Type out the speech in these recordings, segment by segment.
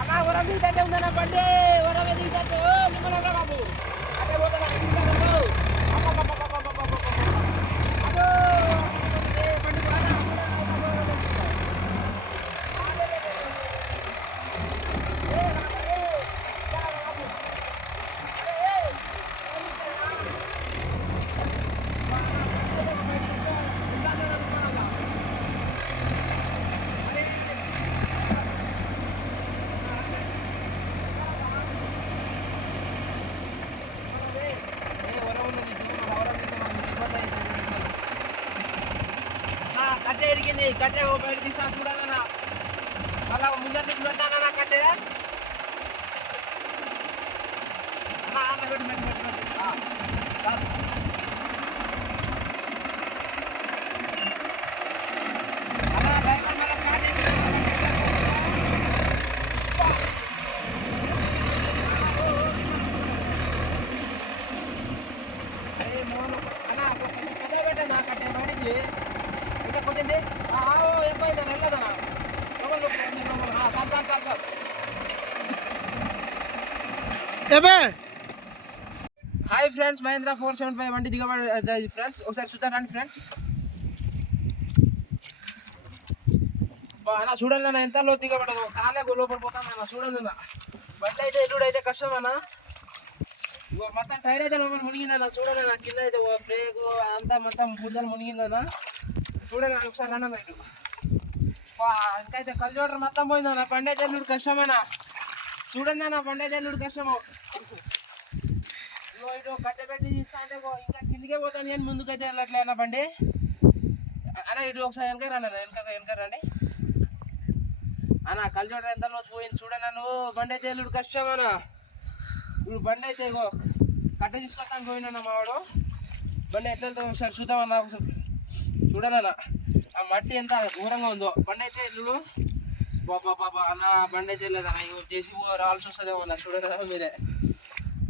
అన్నా వరం దిగుతుంటే ఉందన్న బండి వరం దిగుతుంటే నిమ్మలంగా బాబు అదే పోతున్నా జరిగింది కట్టే ఓ బయట తీసా చూడాలన్నా అలా ముందర నుంచి కట్టే కట్టె అన్న ఆ, డ్రైవర్ మళ్ళా స్టార్ట్ చేసి- అరే మోహన్ అన్న కొంచెం పెద్ద పెట్టన్నా కట్టే బయటికి ఇంకా కొట్టింది ఎక్కువ అయితే వెళ్ళదన్నా లోపల చాలు చాలు చాలు చాలు ఏబే hi friends Mahindra four seven five వంటి దిగబడి ఫ్రెండ్స్ ఒకసారి చూద్దాం రండి ఫ్రెండ్స్ అన్న చూడండి అన్న ఎంత లో దిగబడదు కాలే లోపల పోతాను అన్న చూడండి అన్న. బండి అయితే ఎల్లుడు అయితే కష్టం అన్న. మొత్తం టైర్ అయితే లోపల మునిగిందన్న చూడండి అన్న కింద అయితే బ్రేక్ అంతా మొత్తం బుద్ధలు మునిగిందన్న చూడండి అన్న ఒకసారి అన్న బయట ఇంకైతే కల్ చూడరు మొత్తం పోయిందన్న బండి అయితే ఎల్లుడు కష్టమేనా చూడండి అన్న బండి అయితే ఎల్లుడు కష్టము. ఇటు కట్టె తీస్తా అంటే ఇంకా కిందికే పోతాను కానీ ముందుకైతే వెళ్ళట్లే అన్న బండి. అన్న ఇటు ఒకసారి వెనక రండి వెనక వెనక రండి. అన్న కలిచోట ఎంత రోజు పోయింది చూడన్నా నువ్వు? బండి అయితే ఎల్లుడు కష్టం అన్న. ఇప్పుడు బండి అయితే ఇగో కట్ట తీసుకొస్తాను పోయినా మావాడు. బండి ఎట్లా వెళ్తాం ఒకసారి చూద్దామన్నా ఒకసారి చూడనన్న ఆ మట్టి ఎంత ఘోరంగా ఉందో. బండి అయితే ఎల్లుడు బాబా బాబా అన్న బండి అయితే వెళ్ళదన్న ఇగో చేసి రావాల్సి వస్తుందేమో అన్న చూడరా మీరే.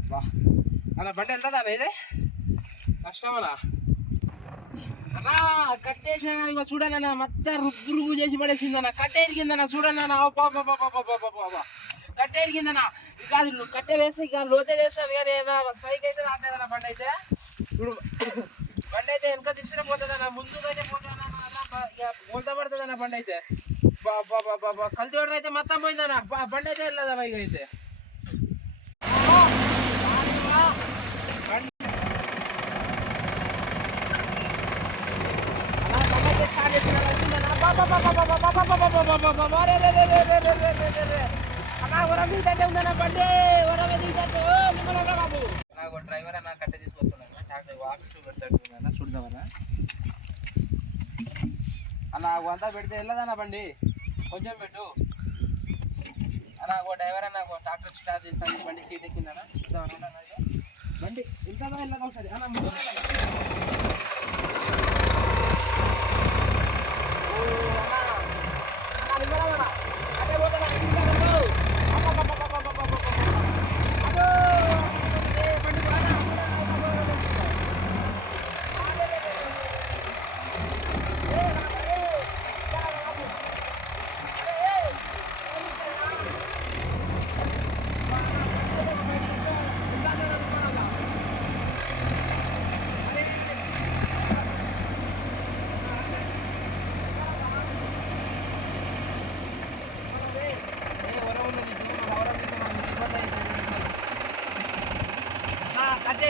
బా. అలా బండి వెళ్తుందా అన్న ఇదే? కష్టమనా? అన్నా కట్టేసిన ఇక చూడండి అన్న మొత్తం రుబ్బు రుబ్బు చేసి పడేసిందన్న కట్టేరిగిందన్నా కట్టే ఎరిగిందన్న చూడండి ఇక అది లు- కట్టె వేస్తే ఇక లోతే చేస్తుంది కానీ ఏదో పైకి అయితే రావట్లేదన్న బండి అయితే. చూడు బండి అయితే వెనక తీసుకునే పోతుందన్న ముందు అయితే పోతుంది ఇక పడుతుందన్న బండి అయితే. బా బా కల్తీ వాటర్ అయితే మొత్తం పోయిందన్న బండి అయితే వెళ్ళదన్న ఇక అయితే. నాకు డ్రైవర్ అన్న కట్ట తీసుకొస్తున్నాను ట్రాక్టర్ ఆఫీస్ పెడతాడు చూడదామన్నా అన్న అంతా పెడితే వెళ్ళదన్న బండి కొంచెం పెట్టు అన్న ఓ డ్రైవర్ అన్న ట్రాక్టర్ స్టార్ట్ చేస్తాను బండి. సీట్ ఎక్కిందన్న చూద్దామన్నా బండి ఎంత వెళ్ళదా ఒకసారి అన్న ముందు వెళ్ళదా? ఓ అన్న అన్న నిమ్మలమన్న అదే పోతాను అదో ఏ బండి బాగా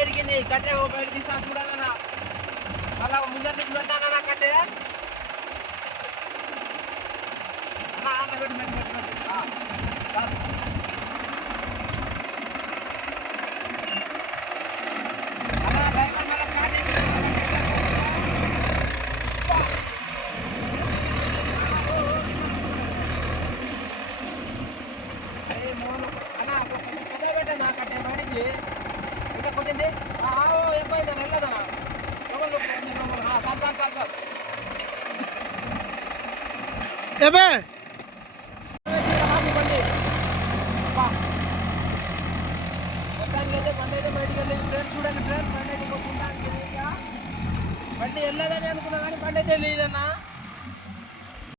జరిగింది. కట్టే ఓ బయట తీసా చూడాలన్నా అలా ముందర నుంచి పెడతానా అన్నా, కట్టే బయటికి కొట్టింది. వెళ్ళదన్నా లోపల లోపల చాలు చాలు చాలు చాలు. ఏబే బండి వెళ్ళదని అనుకున్నా కానీ బండి అయితే వెళ్ళేదన్నా